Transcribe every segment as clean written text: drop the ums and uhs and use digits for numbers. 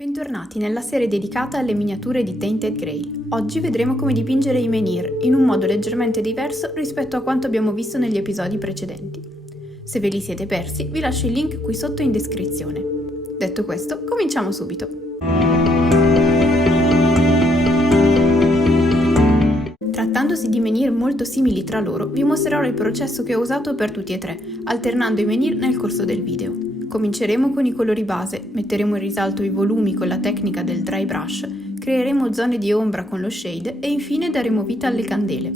Bentornati nella serie dedicata alle miniature di Tainted Grail. Oggi vedremo come dipingere i menhir in un modo leggermente diverso rispetto a quanto abbiamo visto negli episodi precedenti. Se ve li siete persi, vi lascio il link qui sotto in descrizione. Detto questo, cominciamo subito! Trattandosi di menhir molto simili tra loro, vi mostrerò il processo che ho usato per tutti e tre, alternando i menhir nel corso del video. Cominceremo con i colori base, metteremo in risalto i volumi con la tecnica del dry brush, creeremo zone di ombra con lo shade e infine daremo vita alle candele.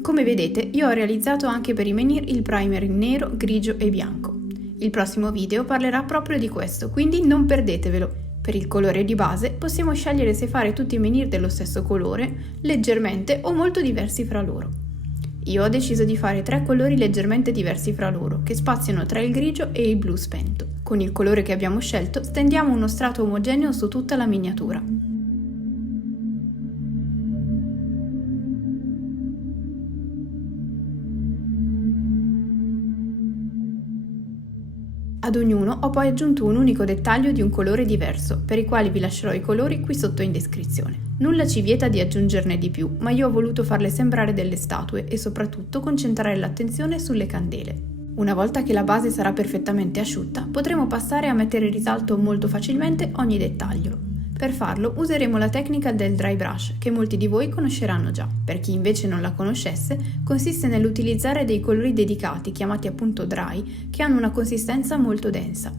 Come vedete, io ho realizzato anche per i menhir il primer in nero, grigio e bianco. Il prossimo video parlerà proprio di questo, quindi non perdetevelo. Per il colore di base possiamo scegliere se fare tutti i menhir dello stesso colore, leggermente o molto diversi fra loro. Io ho deciso di fare 3 colori leggermente diversi fra loro, che spaziano tra il grigio e il blu spento. Con il colore che abbiamo scelto stendiamo uno strato omogeneo su tutta la miniatura. Ad ognuno ho poi aggiunto un unico dettaglio di un colore diverso, per i quali vi lascerò i colori qui sotto in descrizione. Nulla ci vieta di aggiungerne di più, ma io ho voluto farle sembrare delle statue e soprattutto concentrare l'attenzione sulle candele. Una volta che la base sarà perfettamente asciutta, potremo passare a mettere in risalto molto facilmente ogni dettaglio. Per farlo useremo la tecnica del dry brush, che molti di voi conosceranno già. Per chi invece non la conoscesse, consiste nell'utilizzare dei colori dedicati, chiamati appunto dry, che hanno una consistenza molto densa.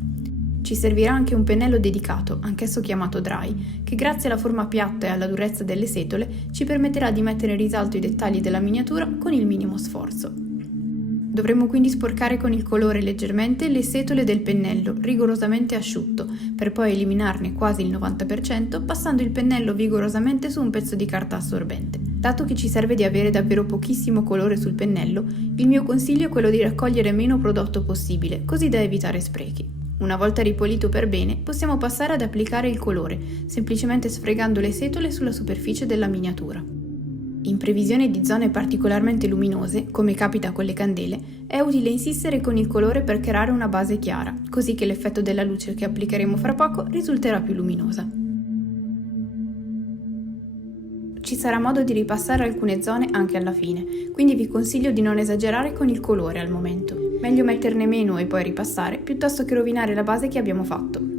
Ci servirà anche un pennello dedicato, anch'esso chiamato dry, che grazie alla forma piatta e alla durezza delle setole ci permetterà di mettere in risalto i dettagli della miniatura con il minimo sforzo. Dovremo quindi sporcare con il colore leggermente le setole del pennello, rigorosamente asciutto, per poi eliminarne quasi il 90% passando il pennello vigorosamente su un pezzo di carta assorbente. Dato che ci serve di avere davvero pochissimo colore sul pennello, il mio consiglio è quello di raccogliere meno prodotto possibile, così da evitare sprechi. Una volta ripulito per bene, possiamo passare ad applicare il colore, semplicemente sfregando le setole sulla superficie della miniatura. In previsione di zone particolarmente luminose, come capita con le candele, è utile insistere con il colore per creare una base chiara, così che l'effetto della luce che applicheremo fra poco risulterà più luminosa. Ci sarà modo di ripassare alcune zone anche alla fine, quindi vi consiglio di non esagerare con il colore al momento. Meglio metterne meno e poi ripassare, piuttosto che rovinare la base che abbiamo fatto.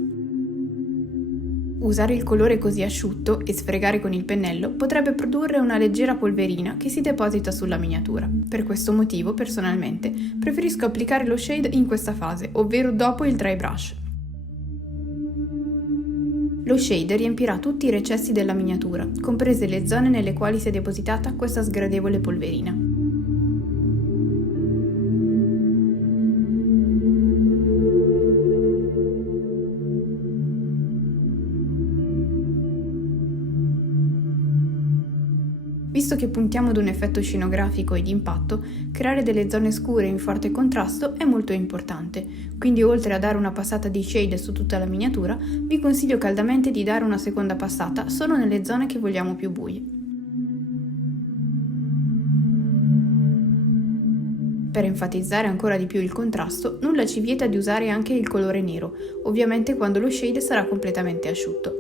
Usare il colore così asciutto e sfregare con il pennello potrebbe produrre una leggera polverina che si deposita sulla miniatura. Per questo motivo, personalmente, preferisco applicare lo shade in questa fase, ovvero dopo il dry brush. Lo shade riempirà tutti i recessi della miniatura, comprese le zone nelle quali si è depositata questa sgradevole polverina. Visto che puntiamo ad un effetto scenografico e di impatto, creare delle zone scure in forte contrasto è molto importante, quindi oltre a dare una passata di shade su tutta la miniatura, vi consiglio caldamente di dare una seconda passata solo nelle zone che vogliamo più buie. Per enfatizzare ancora di più il contrasto, nulla ci vieta di usare anche il colore nero, ovviamente quando lo shade sarà completamente asciutto.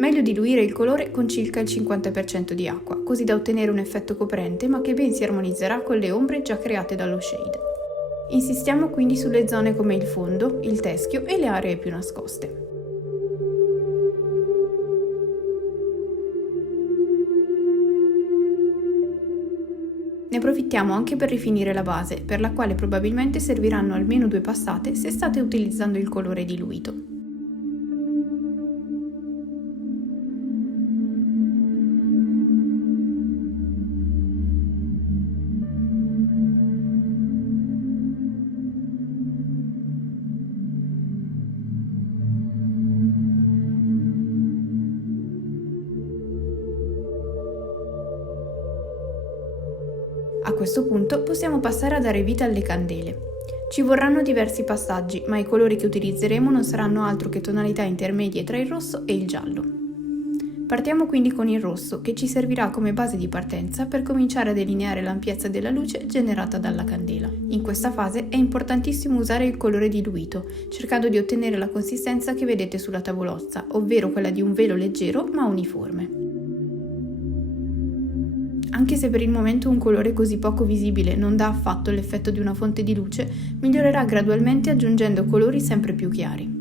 Meglio diluire il colore con circa il 50% di acqua, così da ottenere un effetto coprente ma che ben si armonizzerà con le ombre già create dallo shade. Insistiamo quindi sulle zone come il fondo, il teschio e le aree più nascoste. Ne approfittiamo anche per rifinire la base, per la quale probabilmente serviranno almeno 2 passate se state utilizzando il colore diluito. A questo punto possiamo passare a dare vita alle candele. Ci vorranno diversi passaggi, ma i colori che utilizzeremo non saranno altro che tonalità intermedie tra il rosso e il giallo. Partiamo quindi con il rosso, che ci servirà come base di partenza per cominciare a delineare l'ampiezza della luce generata dalla candela. In questa fase è importantissimo usare il colore diluito, cercando di ottenere la consistenza che vedete sulla tavolozza, ovvero quella di un velo leggero ma uniforme. Anche se per il momento un colore così poco visibile non dà affatto l'effetto di una fonte di luce, migliorerà gradualmente aggiungendo colori sempre più chiari.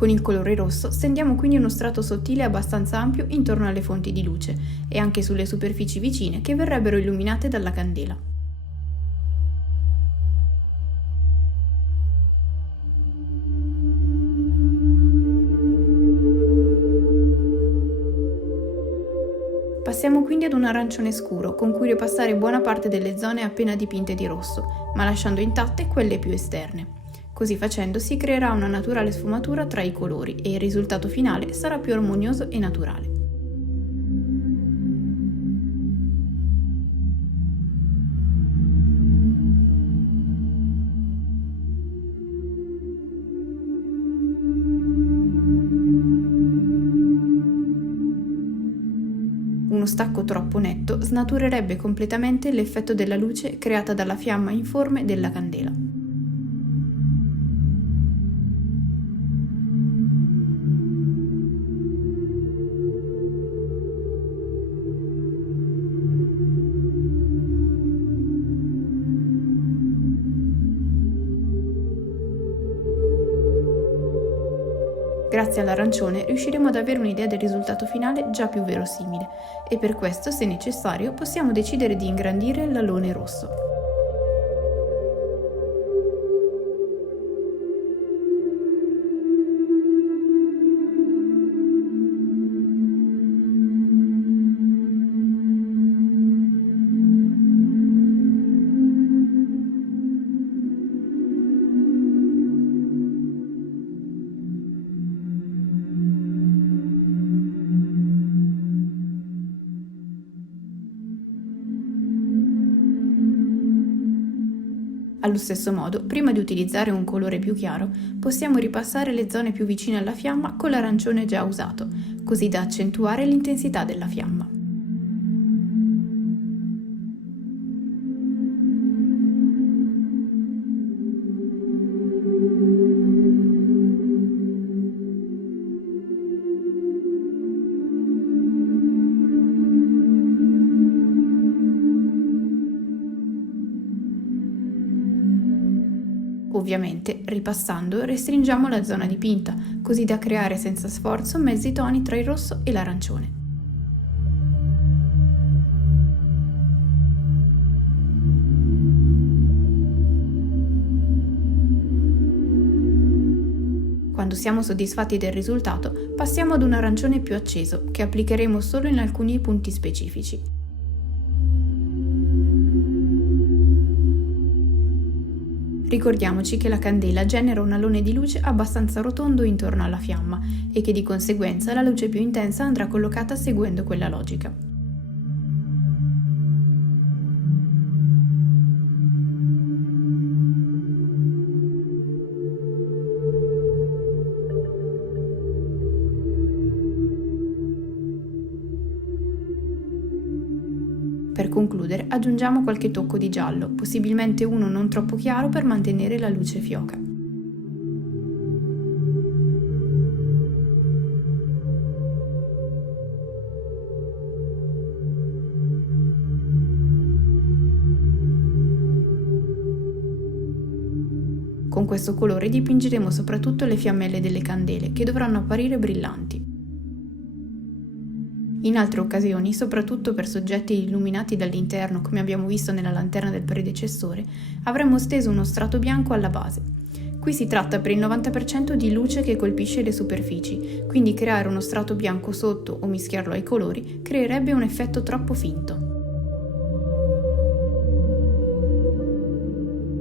Con il colore rosso stendiamo quindi uno strato sottile abbastanza ampio intorno alle fonti di luce e anche sulle superfici vicine che verrebbero illuminate dalla candela. Passiamo quindi ad un arancione scuro con cui ripassare buona parte delle zone appena dipinte di rosso, ma lasciando intatte quelle più esterne. Così facendo si creerà una naturale sfumatura tra i colori e il risultato finale sarà più armonioso e naturale. Uno stacco troppo netto snaturerebbe completamente l'effetto della luce creata dalla fiamma informe della candela. Grazie all'arancione riusciremo ad avere un'idea del risultato finale già più verosimile e per questo, se necessario, possiamo decidere di ingrandire l'alone rosso. Allo stesso modo, prima di utilizzare un colore più chiaro, possiamo ripassare le zone più vicine alla fiamma con l'arancione già usato, così da accentuare l'intensità della fiamma. Ovviamente, ripassando, restringiamo la zona dipinta, così da creare senza sforzo mezzi toni tra il rosso e l'arancione. Quando siamo soddisfatti del risultato, passiamo ad un arancione più acceso, che applicheremo solo in alcuni punti specifici. Ricordiamoci che la candela genera un alone di luce abbastanza rotondo intorno alla fiamma e che di conseguenza la luce più intensa andrà collocata seguendo quella logica. Per concludere, aggiungiamo qualche tocco di giallo, possibilmente uno non troppo chiaro per mantenere la luce fioca. Con questo colore dipingeremo soprattutto le fiammelle delle candele, che dovranno apparire brillanti. In altre occasioni, soprattutto per soggetti illuminati dall'interno come abbiamo visto nella lanterna del predecessore, avremmo steso uno strato bianco alla base. Qui si tratta per il 90% di luce che colpisce le superfici, quindi creare uno strato bianco sotto o mischiarlo ai colori creerebbe un effetto troppo finto.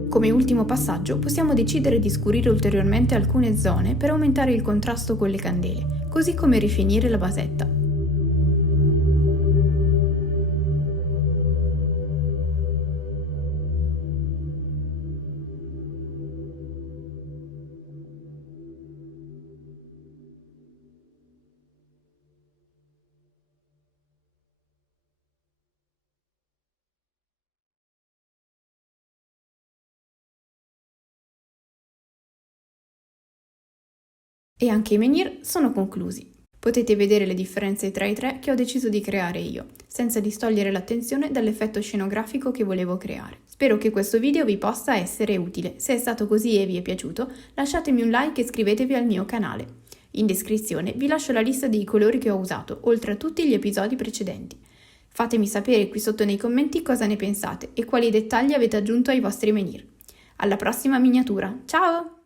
Come ultimo passaggio possiamo decidere di scurire ulteriormente alcune zone per aumentare il contrasto con le candele, così come rifinire la basetta. E anche i menhir sono conclusi. Potete vedere le differenze tra i tre che ho deciso di creare io, senza distogliere l'attenzione dall'effetto scenografico che volevo creare. Spero che questo video vi possa essere utile. Se è stato così e vi è piaciuto, lasciatemi un like e iscrivetevi al mio canale. In descrizione vi lascio la lista dei colori che ho usato, oltre a tutti gli episodi precedenti. Fatemi sapere qui sotto nei commenti cosa ne pensate e quali dettagli avete aggiunto ai vostri menhir. Alla prossima miniatura, ciao!